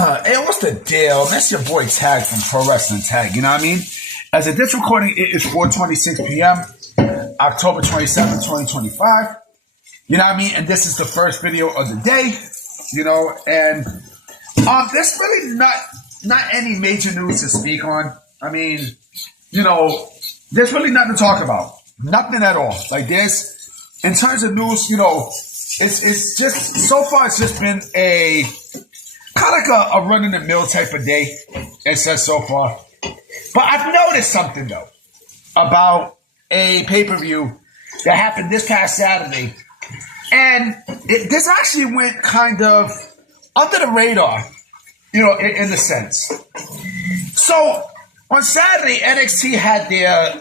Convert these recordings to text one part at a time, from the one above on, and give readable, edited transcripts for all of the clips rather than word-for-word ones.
Hey, what's the deal? That's your boy Tag from Pro Wrestling Tag, you know what I mean? As of this recording, it is 4:26 p.m., October 27, 2025. You know what I mean? And this is the first video of the day, you know, and there's really not any major news to speak on. I mean, you know, there's really nothing to talk about. Nothing at all. Like this, in terms of news, you know, it's just, so far it's just been a kind of like a run-in-the-mill type of day, it says so far. But I've noticed something, though, about a pay-per-view that happened this past Saturday. And this actually went kind of under the radar, you know, in a sense. So, on Saturday, NXT had their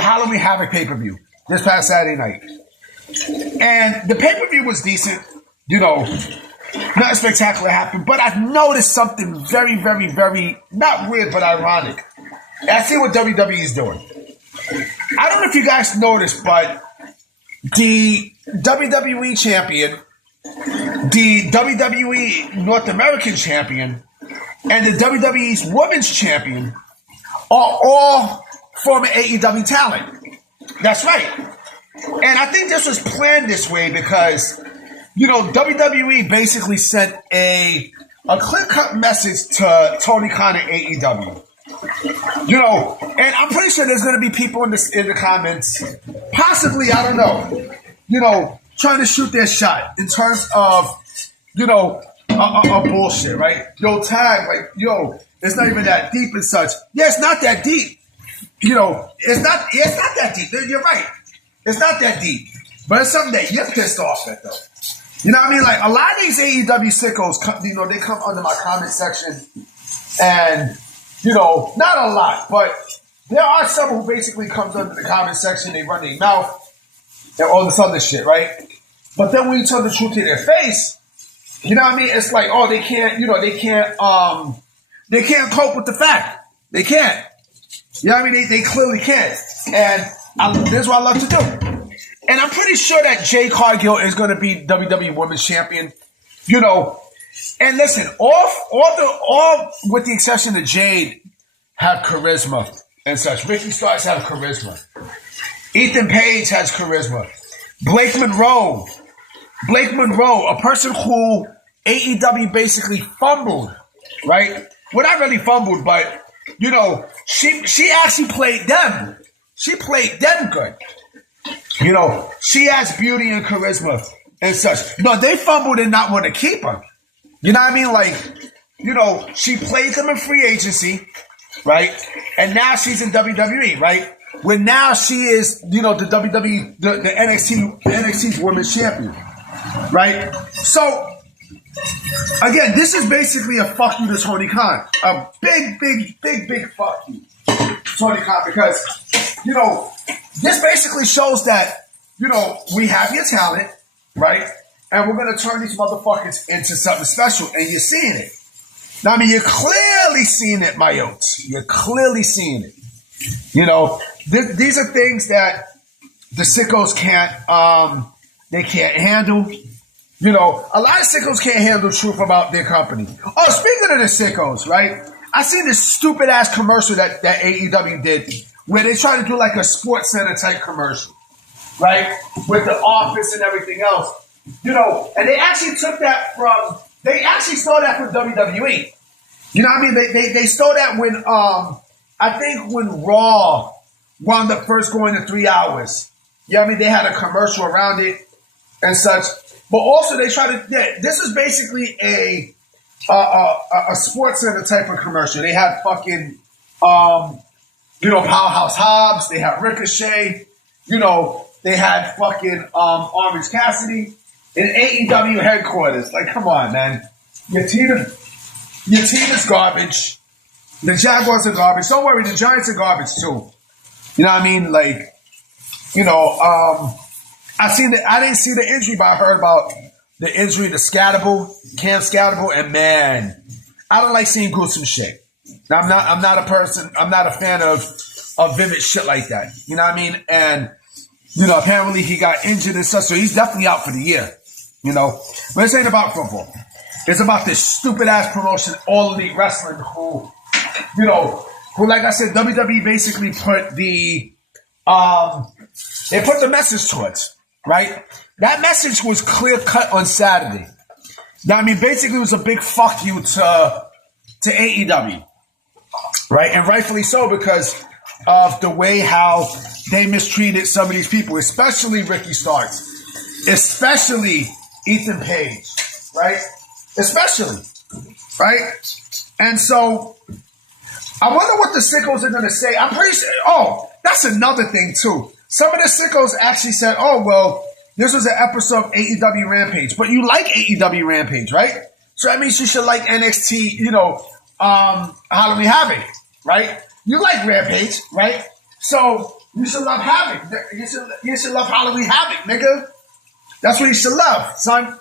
Halloween Havoc pay-per-view this past Saturday night. And the pay-per-view was decent. You know, nothing spectacular happened, but I've noticed something very, very, very, not weird, but ironic. And I see what WWE is doing. I don't know if you guys noticed, but the WWE champion, the WWE North American champion, and the WWE's women's champion are all former AEW talent. That's right. And I think this was planned this way because, you know, WWE basically sent a clear-cut message to Tony Khan and AEW. You know, and I'm pretty sure there's going to be people in the comments, possibly, I don't know, you know, trying to shoot their shot in terms of, you know, a bullshit, right? Yo, Tag, like, yo, it's not even that deep and such. Yeah, it's not that deep. You know, it's not that deep. You're right. It's not that deep. But it's something that you're pissed off at, though. You know what I mean? Like, a lot of these AEW sickos, you know, they come under my comment section and, you know, not a lot, but there are some who basically comes under the comment section, they run their mouth and all this other shit, right? But then when you tell the truth to their face, you know what I mean? It's like, oh, they can't cope with the fact. They can't. You know what I mean? They clearly can't. And this is what I love to do. And I'm pretty sure that Jade Cargill is going to be WWE Women's Champion. You know, and listen, all with the exception of Jade, have charisma and such. Ricky Starks have charisma. Ethan Page has charisma. Blake Monroe, a person who AEW basically fumbled, right? Well, not really fumbled, but, you know, she actually played them. She played them good. You know, she has beauty and charisma and such. No, they fumbled and not want to keep her. You know what I mean? Like, you know, she played them in free agency, right? And now she's in WWE, right? Where now she is, you know, the WWE, the NXT's women's champion, right? So, again, this is basically a fuck you to Tony Khan. A big fuck you to Tony Khan because, you know, this basically shows that, you know, we have your talent, right? And we're going to turn these motherfuckers into something special. And you're seeing it. Now, I mean, you're clearly seeing it, my oats. You're clearly seeing it. You know, these are things that the sickos can't handle. You know, a lot of sickos can't handle truth about their company. Oh, speaking of the sickos, right? I seen this stupid-ass commercial that AEW did where they try to do like a Sports Center type commercial, right? With the office and everything else. You know, and they actually stole that from WWE. You know what I mean? They stole that when, I think when Raw wound up first going to 3 hours. You know what I mean? They had a commercial around it and such. But also they try to, this is basically a Sports Center type of commercial. They had fucking, you know, Powerhouse Hobbs. They had Ricochet. You know, they had fucking Orange Cassidy in AEW headquarters. Like, come on, man. Your team is garbage. The Jaguars are garbage. Don't worry, the Giants are garbage too. You know what I mean? Like, you know, I didn't see the injury, but I heard about the injury to Cam Scatterable, and man, I don't like seeing gruesome shit. I'm not a fan of vivid shit like that. You know what I mean? And, you know, apparently he got injured and stuff, so he's definitely out for the year. you know. But this ain't about football. It's about this stupid ass promotion, All Elite Wrestling, who, you know, who, like I said, WWE basically put the they put the message towards, right? That message was clear cut on Saturday. Now, I mean, basically, it was a big fuck you to AEW, right? And rightfully so, because of the way how they mistreated some of these people, especially Ricky Starks, especially Ethan Page, right? Especially, right? And so, I wonder what the sickos are going to say. I'm pretty sure, oh, that's another thing, too. Some of the sickos actually said, oh, well, this was an episode of AEW Rampage. But you like AEW Rampage, right? So that means you should like NXT, you know, Halloween Havoc, right? You like Rampage, right? So you should love Havoc. You should love Halloween Havoc, nigga. That's what you should love, son.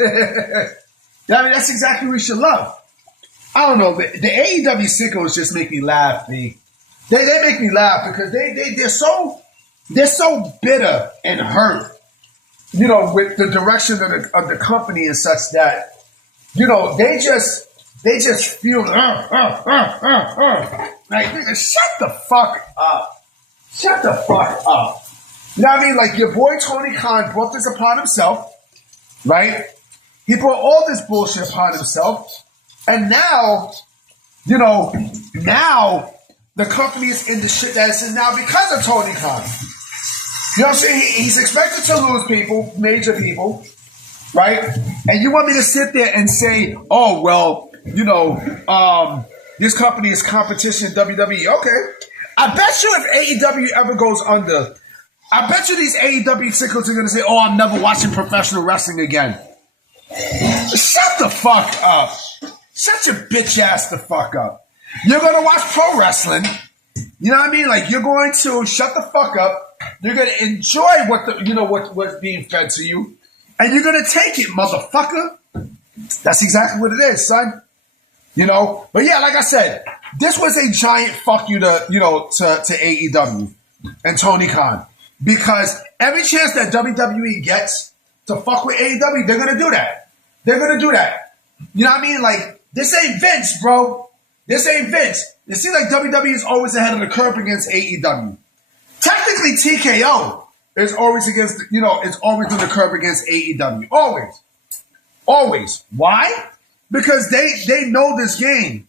I mean, that's exactly what you should love. I don't know. The AEW sickos just make me laugh, They make me laugh because they're so bitter and hurt, you know, with the direction of the company and such that, you know, they just feel like, nigga, shut the fuck up. Shut the fuck up. You know what I mean? Like, your boy Tony Khan brought this upon himself, right? He brought all this bullshit upon himself. And now, you know, the company is in the shit that it's in now because of Tony Khan. You know what I'm saying? He's expected to lose people, major people, right? And you want me to sit there and say, oh, well, you know, this company is competition WWE. Okay. I bet you if AEW ever goes under, I bet you these AEW sickos are going to say, oh, I'm never watching professional wrestling again. Shut the fuck up. Shut your bitch ass the fuck up. You're going to watch pro wrestling. You know what I mean? Like, you're going to shut the fuck up. You're going to enjoy what's being fed to you. And you're going to take it, motherfucker. That's exactly what it is, son. You know? But yeah, like I said, this was a giant fuck you to AEW and Tony Khan. Because every chance that WWE gets to fuck with AEW, they're going to do that. They're going to do that. You know what I mean? Like, this ain't Vince, bro. This ain't Vince. It seems like WWE is always ahead of the curve against AEW. Technically, TKO is always against, you know, it's always on the curve against AEW. Always. Always. Why? Because they know this game.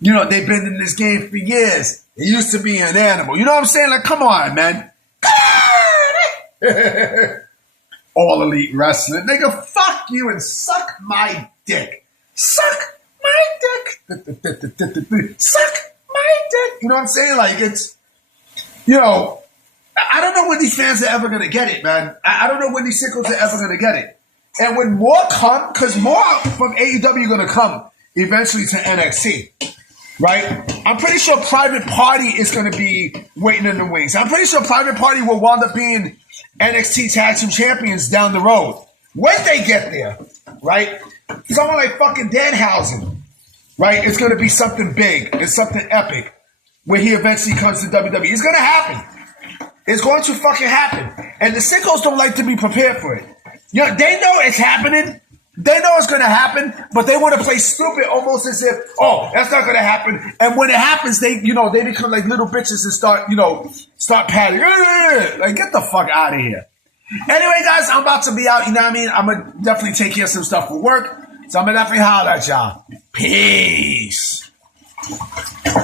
You know, they've been in this game for years. It used to be an animal. You know what I'm saying? Like, come on, man. All Elite Wrestling. Nigga, fuck you and suck my dick. Suck my dick. Suck my dick. You know what I'm saying? Like, it's, you know, I don't know when these fans are ever going to get it, man. I don't know when these sickos are ever going to get it. And when more come, because more from AEW are going to come eventually to NXT, right? I'm pretty sure Private Party is going to be waiting in the wings. I'm pretty sure Private Party will wind up being NXT Tag Team Champions down the road. When they get there, right? Someone like fucking Danhausen, right? It's going to be something big. It's something epic where he eventually comes to WWE. It's going to happen. It's going to fucking happen. And the sickos don't like to be prepared for it. You know, they know it's happening. They know it's going to happen, but they want to play stupid almost as if, oh, that's not going to happen. And when it happens, they become like little bitches and start patting. Like, get the fuck out of here. Anyway, guys, I'm about to be out. You know what I mean? I'm going to definitely take care of some stuff for work. So I'm going to definitely holler at y'all. Peace.